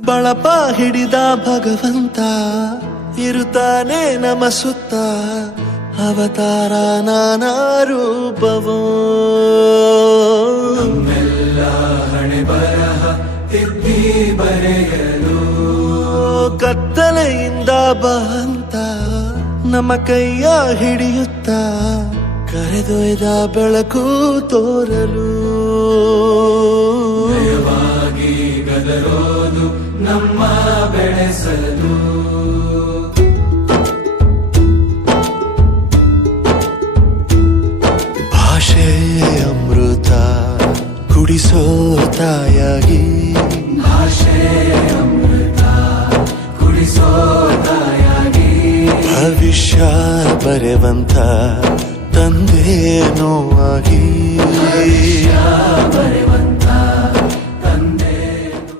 ಬಳಪ ಹಿಡಿದ ಭಗವಂತ ಇರುತ್ತಾನೆ ನಮ ಸುತ್ತ ಅವತಾರ ನಾನಾ ರೂಪವೋ ನಮ್ಮೆಲ್ಲ ಹಣೆ ಬರಹ ತಿದ್ದಿ ಬರೆಯಲು ಕತ್ತಲೆಯಿಂದ ಬಂತ ನಮ್ಮ ಕೈಯ ಹಿಡಿಯುತ್ತ ಕರೆದೊಯ್ದ ಬೆಳಕು ತೋರಲು ನಯವಾಗಿ ಗದರೋದು ನಮ್ಮ ಬೆಳೆಸಲು ಭಾಷೆ ಅಮೃತ ಕುಡಿಸೋ ತಾಯಾಗಿ ಭಾಷೆ ಅಮೃತ ಕುಡಿಸೋ ತಾಯಾಗಿ ಭವಿಷ್ಯ ಬರೆವಂತ ತಂದೇನೋ ಆಗಿ ಬರೆವ